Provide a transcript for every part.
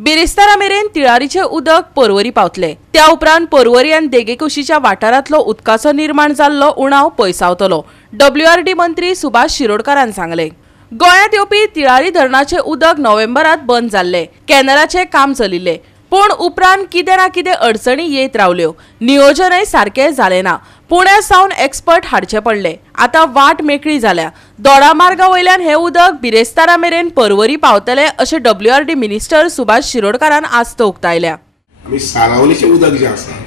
बिरेस्तारा मेरेन तिळारीचे उदक पर्वरी पावतले। त्या उपरांत पर्वरी आनी देगेकुशीच्या वाठारांतलो उदकाचो निर्माण जाल्लो उणाव पयसावतलो, WRD मंत्री सुभाष शिरोडकारान सांगले। गोंयांत येवपी तिळारी धरणाचे उदक नोव्हेंबरात बंद जाल्ले, कॅनलाचे काम चलिल्ले, पण उपरांत कितें ना कितें अडचणी येत रावल्यो, नियोजनय सारके जाले ना। पुण्या सावन एक्सपर्ट हाडचे पडले। आता वाट मेकळी जाल्या। दोडामार्गा वयल्यान हे उदक बिरेस्तारा मेरेन पर्वरी पावतले अशें WRD मिनिस्टर सुभाष शिरोडकारान आस्त उक्तायल्या। आमी सालावलीचे उदक जे आसा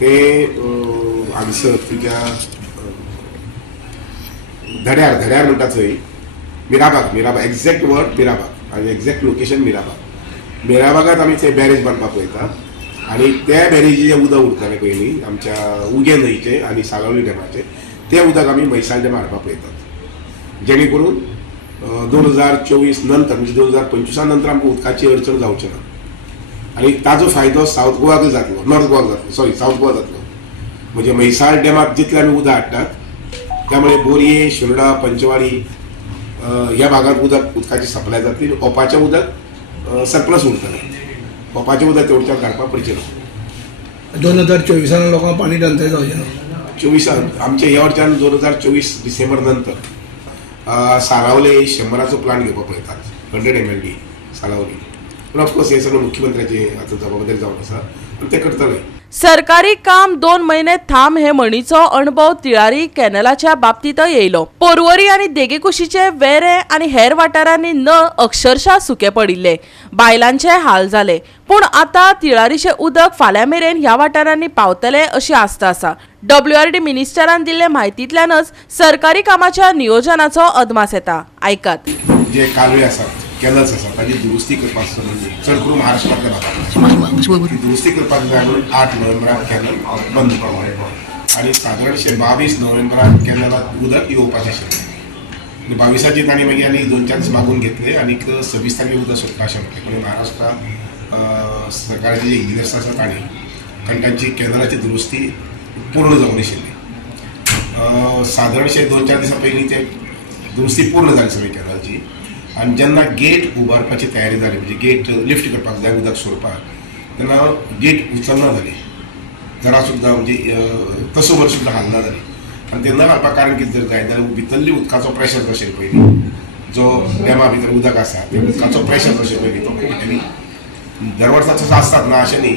ते हांगसर तुज्या धड्यार म्हणटा थंय मिराबाग एक्झॅक्ट वर्ड मिराबाग आनी एक्झॅक्ट लोकेशन मिराबागात आमी थंय बॅरेज बांदपाक पळयता आनी त्या बॅरेजीचें उदक उरतालें पयलीं आमच्या उगे न्हंयचे आनी सालावली डॅमाचे तें उदक आमी म्हैसाळ डॅमार हाडपाक पळयतात, जेणे करून 2024 नंतर म्हणजे 2025 नंतर आमकां उदकाची अडचण जावची ना आनी ताजो फायदो सावथ गोवाक जातलो, नॉर्थ गोवाक जातलो, सावथ गोवा जातलो। म्हणजे म्हैसाळ डॅमात जितलें आमी उदक हाडटात त्यामुळे बोरये, शिरोडा, पंचवाडी ह्या भागात उदकाची सप्लाय जातली। ओपाचें उदक सरप्लस उरतलें, ओपाचें उदक तेवढ्यान काडपाक पडचें ना। 2024 लोकांक पाणी टंचाई जावचें ना। 24 आमच्या ह्या वर्षान 2024 डिसेंबर नंतर सालावले 100ाचो प्लांट घेवपाक पळयतात, 100 MLD सालावली। पण ऑफकोर्स हे सगळं मुख्यमंत्र्याचे आता जबाबदारी जावन आसा आनी ते करतले। सरकारी काम 2 महिने थांब हे म्हणीचो अणभव तिळारी कॅनलाच्या बाबतीतय येयलो। पर्वरी आनी देगेकुशीचे वेरे आनी हेर वाठारांनी अक्षरशः सुके पडिल्ले, बायलांचे हाल जाले। पण आता तिळारीचे उदक फाल्यां मेरेन ह्या वाठारांनी पावतले अशी आस्त आसा। WRD मिनिस्टरान दिल्ले म्हायतींतल्यानच सरकारी कामाच्या नियोजनाचो अदमास येता। आयकात। जे कालवे आसात, कॅनल्स आसात, ताची दुरुस्ती करपाक चड करून महाराष्ट्रांतल्या भागांत दुरुस्ती करपाक जाय म्हणून 8 नोव्हेंबराक कॅनल बंद करपाक आनी सादारणशे 22 नोव्हेंबराक कॅनलात उदक येवपाचें आशिल्लें। 22 तांणी मागीर आनी 2-4 दीस मागून घेतले आनी 26 तारखेक उदक सोदपाक शकले। म्हणजे महाराष्ट्रा सरकाराचे जे इंजिनियर्स आसात आनी तांची कॅनलाची दुरुस्ती पूर्ण जावन आशिल्ली। सादारणशे 2-4 दिसां पयलीं ते दुरुस्ती पूर्ण जाली सगळी कॅनलची आनी जेन्ना गेट उबारपाची तयारी जाली, म्हणजे गेट लिफ्ट करपाक जाय उदक सोडपाक, तेन्ना गेट उचलना जाली, जरा सुद्दां म्हणजे तसोवर सुद्दां हालना जाली। आनी ते न हालपाक कारण कितें जर जाय जाल्यार भितरली उदकाचो प्रेशर जो आशिल्लो पयलीं, जो डॅमा भितर उदक आसा ते उदकाचो प्रेशर जो आशिल्लो पयलीं तो खूब कमी, दर वर्सा तसो आसतात ना अशें न्ही,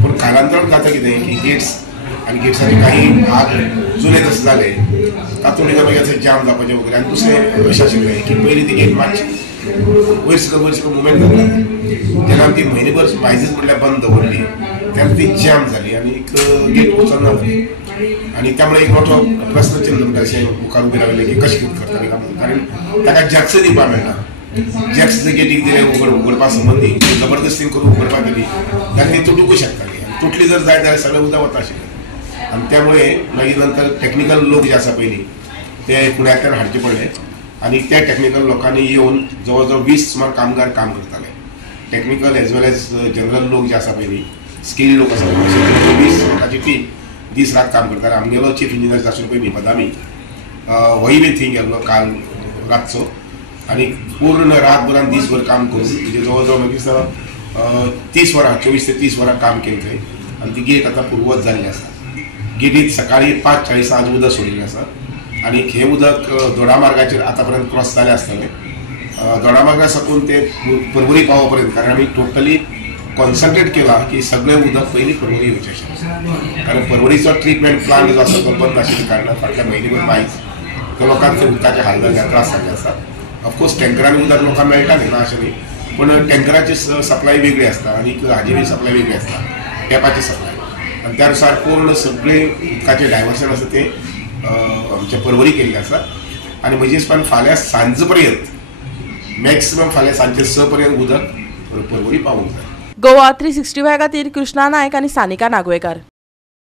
पूण कालांतरान जाता कितें की गेट्स आनी गेट्साचे काही भाग जुने तशे जाले, तातूंत मागीर जाम जावपाचें वगैरे। आनी दुसरें अशें आशिल्लें की पयलीं ती गेट मातशी वयर सकयल मुवमेंट जाता, जेन्ना ती म्हयनेभर पायजीस म्हटल्यार बंद दवरली तेन्ना ती जॅम जाली आनी गेट उचलना जाली आनी त्यामुळे एक मोठो प्रश्न चिन्ह अशें मुखार उबें रावलें की कशें कितें करतलें काय म्हणून। कारण ताका जॅक्स दिवपाक मेळना, जॅक्स जर गेटीक दिले उगडपा संबंदी जबरदस्तीन करून उगडपाक दिली जाल्यार ती तुटूंक शकताली, तुटली जर जाय जाल्यार सगळें उदक वता आशिल्लें। आनी त्यामुळे मागीर नंतर टेक्निकल लोक जे आसा पयलीं ते पुण्यातल्यान हाडचे पडले आनी त्या टेक्निकल लोकांनी येवन जवळ जवळ 20 सुमार कामगार काम करताले। टेक्निकल एज वेल एज जनरल लोक जे आसा पयलीं स्किल लोक आसा 20 लोकांची टीम दीस रात काम करताले। आमगेलो चीफ इंजिनियर आशिल्लो पळय बदामी, होय बी थंय गेल्लो काल रातचो आनी पूर्ण रातभरान दीसभर काम करून म्हणजे जवळ जवळ मागीर 30 वरां 24 ते 30 वरां काम केलें थंय आनी ती गेट आतां पूर्वत जाल्ली आसा। गेटीत सकाळी 5:40 आज उदक सोडिल्लें आसा आनी हे उदक दोडामार्गाचेर आतां पर्यंत क्रॉस जालें आसतलें। दोडामार्गा साकून ते पर्वरी पावो पर्यंत, कारण आमी टोटली कॉन्सन्ट्रेट केला की सगळें उदक पयलीं पर्वरी येवचें आशिल्लें, कारण पर्वरीचो ट्रिटमेंट प्लांट जो आसा तो बंद आशिल्ल्या कारणान फाटल्या म्हयनेभर मायज त्या लोकांक उदकाचे हाल जाल्ले त्रास जाल्ले आसात। ऑफकोर्स टँकरांनी उदक लोकांक मेळटा न्ही, ना अशें न्ही, पूण टँकराची सप्लाय वेगळी आसता आनी हाजी सप्लाय वेगळी आसता, टॅपाची सप्लाय, आनी त्या नुसार पूर्ण सगळे उदकाचें डायवर्शन आसा ते आमच्या पर्वरी केल्लें आसा। आनी म्हजे हिसपान फाल्यां सांज पर्यंत मॅक्सिमम फाल्यां सांजे 6 पर्यंत उदक पर्वरी पावूंक जाय। गोवा 365 खातीर कृष्णा नायक आनी सानिका नागवेकर।